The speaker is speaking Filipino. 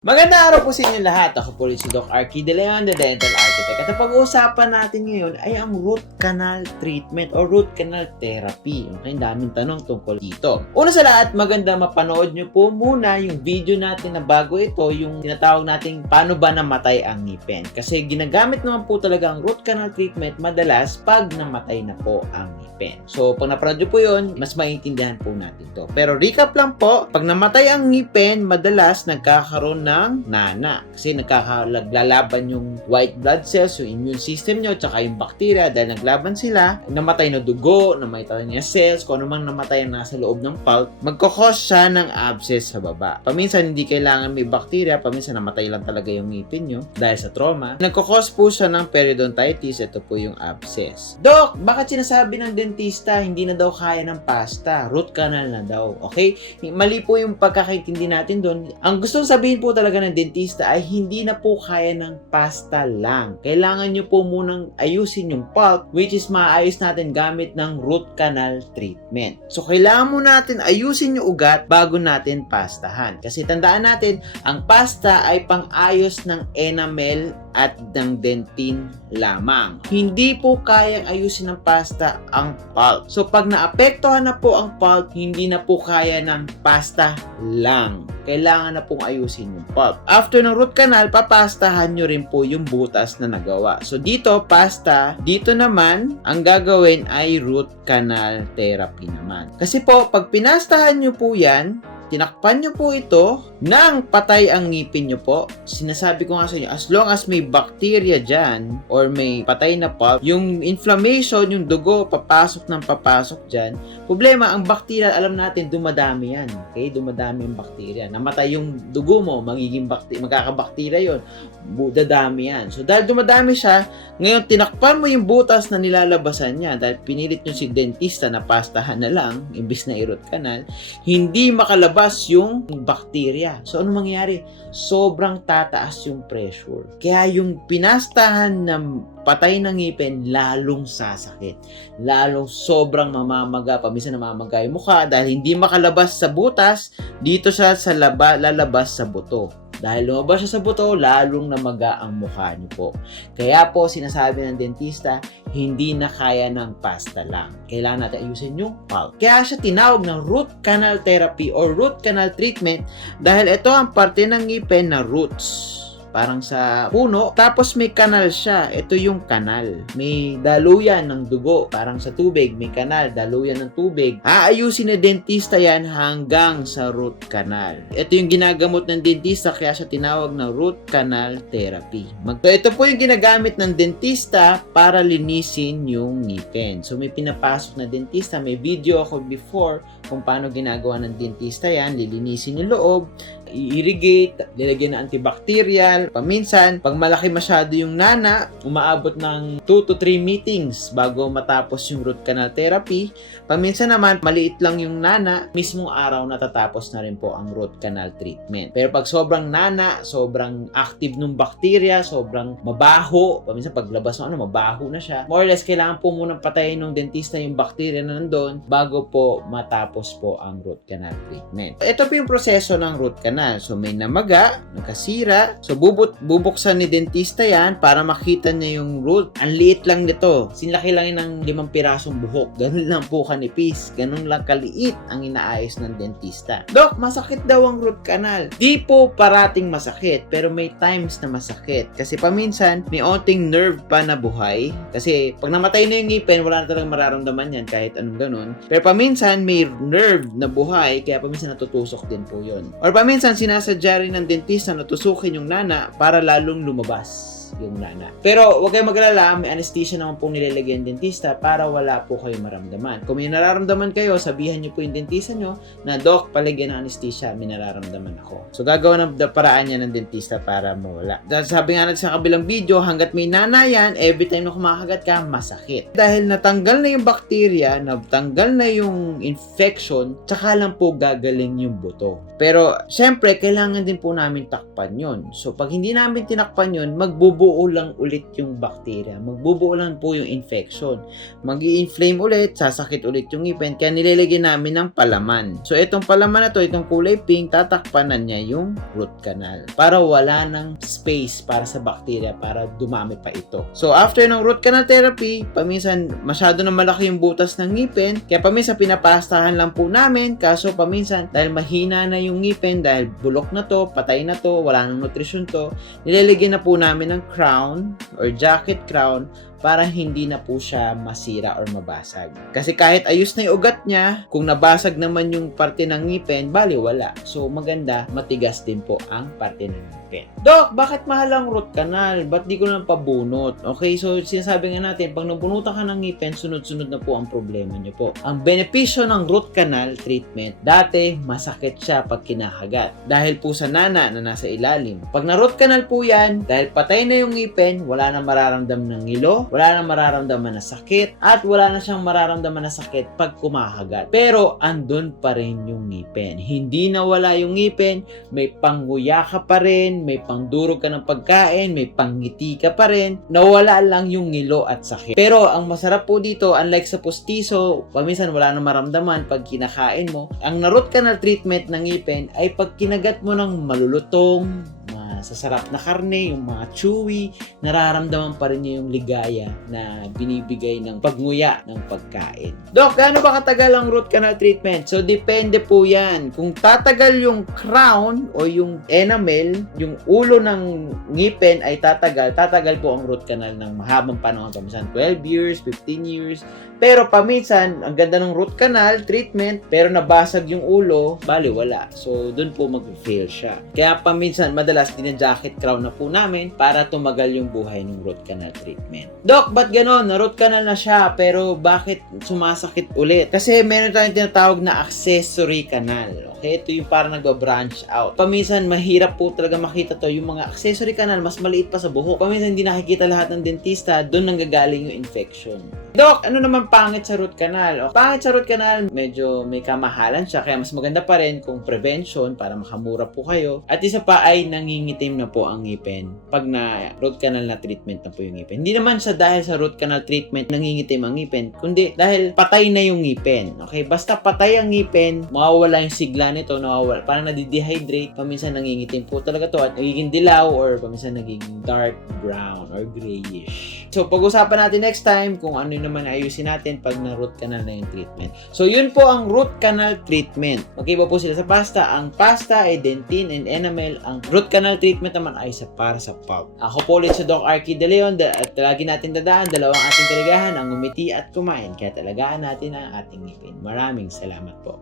Magandang araw po sa inyo lahat. Ako po si Doc Arky De Leon, the Dental Architect. At ang pag-uusapan natin ngayon ay ang root canal treatment o root canal therapy. Okay, daming tanong tungkol dito. Una sa lahat, maganda mapanood nyo po muna yung video natin na bago ito, yung tinatawag nating paano ba namatay ang ngipin. Kasi ginagamit naman po talaga ang root canal treatment madalas pag namatay na po ang ngipin. So, pag napanood nyo po yun, mas maintindihan po natin to. Pero recap lang po, pag namatay ang ngipin, madalas nagkakaroon ng nana. Kasi naglalaban yung white blood cells, yung immune system nyo, tsaka yung bacteria. Dahil naglaban sila, namatay na dugo, namatay na cells, kung ano mang namatay na nasa loob ng pulp, magkakos siya ng abscess sa baba. Paminsan, hindi kailangan may bacteria, paminsan namatay lang talaga yung ngipin nyo dahil sa trauma. Nagkakos po siya ng periodontitis, ito po yung abscess. Doc, bakit sinasabi ng dentista, hindi na daw kaya ng pasta? Root canal na daw. Okay? Mali po yung pagkakaintindi natin doon. Ang gustong sabihin po talaga ng dentista ay hindi na po kaya ng pasta lang. Kailangan nyo po munang ayusin yung pulp, which is maayos natin gamit ng root canal treatment. So, kailangan mo natin ayusin yung ugat bago natin pastahan. Kasi tandaan natin, ang pasta ay pang-ayos ng enamel at ng dentin lamang. Hindi po kayang ayusin ng pasta ang pulp. So, pag naapektuhan na po ang pulp, hindi na po kaya ng pasta lang. Kailangan na pong ayusin yung pulp. After ng root canal, papastahan nyo rin po yung butas na nagawa. So, dito, pasta. Dito naman, ang gagawin ay root canal therapy naman. Kasi po, pag pinastahan nyo po yan, tinakpan nyo po ito nang patay ang ngipin nyo po. Sinasabi ko nga sa inyo, as long as may bacteria dyan or may patay na pulp, yung inflammation, yung dugo, papasok ng papasok dyan. Problema, ang bacteria, alam natin, dumadami yan. Okay? Dumadami yung bacteria. Namatay yung dugo mo, magkakabacteria yun. Dadami yan. So, dahil dumadami siya, ngayon, tinakpan mo yung butas na nilalabasan niya dahil pinilit nyo si dentista na pastahan na lang, imbis na i-root canal, hindi makalabas yung bacteria. So, ano mangyayari? Sobrang tataas yung pressure. Kaya yung pinastahan ng patay ng ngipin, lalong sasakit. Lalong sobrang mamamaga. Paminsan namamaga yung mukha dahil hindi makalabas sa butas, dito siya sa lalabas sa buto. Dahil lumabas siya sa buto, lalong namaga ang mukha niyo po. Kaya po, sinasabi ng dentista, hindi na kaya ng pasta lang. Kailangan natin ayusin yung pulp. Kaya siya tinawag ng root canal therapy or root canal treatment dahil ito ang parte ng ngipin na roots. Parang sa puno, tapos may kanal siya. Ito yung kanal. May daluyan ng dugo, parang sa tubig. May kanal, daluyan ng tubig. Aayusin na dentista yan hanggang sa root canal. Ito yung ginagamot ng dentista, kaya siya tinawag na root canal therapy. Ito po yung ginagamit ng dentista para linisin yung ngipin. So, may pinapasok na dentista. May video ako before kung paano ginagawa ng dentista yan. Lilinisin yung loob, i-irrigate, nilagyan ng antibacterial. Paminsan, pag malaki masyado yung nana, umaabot ng 2 to 3 meetings bago matapos yung root canal therapy. Paminsan naman, maliit lang yung nana, mismong araw natatapos na rin po ang root canal treatment. Pero pag sobrang nana, sobrang active ng bacteria, sobrang mabaho, paminsan paglabas ng mabaho na siya, more or less, kailangan po munang patayin ng dentista yung bacteria na nandun bago po matapos po ang root canal treatment. Ito po yung proseso ng root canal. So, may namaga, nagkasira. So, bubuksan ni dentista yan para makita niya yung root. Ang liit lang nito. Sinlaki lang ng 5 pirasong buhok. Ganun lang po kanipis. Ganun lang kaliit ang inaayos ng dentista. Dok, masakit daw ang root canal. Di po parating masakit, pero may times na masakit. Kasi paminsan, may onting nerve pa na buhay. Kasi pag namatay na yung ngipin, wala na talagang mararamdaman yan kahit anong ganun. Pero paminsan, may nerve na buhay, kaya paminsan natutusok din po yun. Or paminsan, sinasadya rin ng dentista na tusukin yung nana para lalong lumabas yung nana. Pero huwag kayong magalala, may anesthesia naman pong nilalagay ng dentista para wala po kayo maramdaman. Kung may nararamdaman kayo, sabihan niyo po yung dentista nyo na, Doc, palagyan ng anesthesia, may nararamdaman ako. So, gagawa ng paraan niya ng dentista para mawala. Sabi nga natin sa kabilang video, hanggat may nana yan, every time na kumakagat ka, masakit. Dahil natanggal na yung bacteria, natanggal na yung infection, tsaka lang po gagaling yung buto. Pero, syempre, kailangan din po namin takpan yun. So, pag hindi namin tinakpan yun, magbubuo magbubuo lang ulit yung bacteria. Magbubuo lang po yung infection. Mag-i-inflame ulit, sasakit ulit yung ngipin, kaya nilalagyan namin ng palaman. So, itong palaman na to, itong kulay pink, tatakpan na niya yung root canal para wala ng space para sa bacteria para dumami pa ito. So, after ng root canal therapy, paminsan masyado na malaki yung butas ng ngipin, kaya paminsan pinapastahan lang po namin, kaso paminsan dahil mahina na yung ngipin, dahil bulok na to, patay na to, wala nang nutrisyon to, nilalagyan na po namin ng crown or jacket crown para hindi na po siya masira or mabasag. Kasi kahit ayos na yung ugat niya, kung nabasag naman yung parte ng ngipin, bali wala. So maganda, matigas din po ang parte ng ngipin. Dok, bakit mahal ang root canal? Ba't di ko lang pabunot? Okay, so sinasabi nga natin, pag nabunutan ka ng ngipin, sunod-sunod na po ang problema niyo po. Ang benepisyo ng root canal treatment, dati masakit siya pag kinakagat. Dahil po sa nana na nasa ilalim. Pag na root canal po yan, dahil patay na yung ngipin, wala na mararamdaman ng ngilo, wala na mararamdaman na sakit, at wala na siyang mararamdaman na sakit pag kumahagat. Pero, andun pa rin yung ngipin. Hindi nawala yung ngipin, may panguya ka pa rin, may pangdurog ka ng pagkain, may pangngiti ka pa rin, nawala lang yung ngilo at sakit. Pero, ang masarap po dito, unlike sa pustiso, paminsan wala na maramdaman pag kinakain mo, ang na-root canal treatment ng ngipin ay pag kinagat mo ng malulutong, sasarap na karne, yung mga chewy, nararamdaman pa rin niya yung ligaya na binibigay ng pagnguya ng pagkain. Dok, gaano ba katagal ang root canal treatment? So, depende po yan. Kung tatagal yung crown o yung enamel, yung ulo ng ngipin ay tatagal po ang root canal ng mahabang panahon. Paminsan 12 years, 15 years. Pero paminsan, ang ganda ng root canal treatment, pero nabasag yung ulo, bali wala. So, dun po mag-fail siya. Kaya paminsan, madalas jacket crown na po namin para tumagal yung buhay ng root canal treatment. Dok, ba't ganon? Na root canal na siya, pero bakit sumasakit ulit? Kasi meron tayong tinatawag na accessory canal. Okay, ito yung parang nagba-branch out. Paminsan, mahirap po talaga makita to. Yung mga accessory canal, mas maliit pa sa buhok. Paminsan, hindi nakikita lahat ng dentista, doon nanggagaling yung infection. Dok, ano naman pangit sa root canal? O, pangit sa root canal, medyo may kamahalan siya, kaya mas maganda pa rin kung prevention para makamura po kayo. At isa pa ay nangingitim na po ang ngipin pag na root canal na treatment na po yung ngipin. Hindi naman sa dahil sa root canal treatment nangingitim ang ngipin, kundi dahil patay na yung ngipin. Okay, basta patay ang ngipin, mawawala yung sigla nito, nawawala, parang nadidehydrate, paminsan nangingitim po talaga to at nagiging dilaw or paminsan nagiging dark brown or grayish. So, pag-usapan natin next time kung ano yung naman ayusin natin pag na root canal na yung treatment. So, yun po ang root canal treatment. Okay ba po sila sa pasta? Ang pasta ay dentin and enamel. Ang root canal treatment naman ay para sa pulp. Ako po ulit sa Doc Arky De Leon at lagi natin dadaan, dalawang ating kaligahan ang ngumiti at kumain. Kaya talagaan natin ang ating ngipin. Maraming salamat po.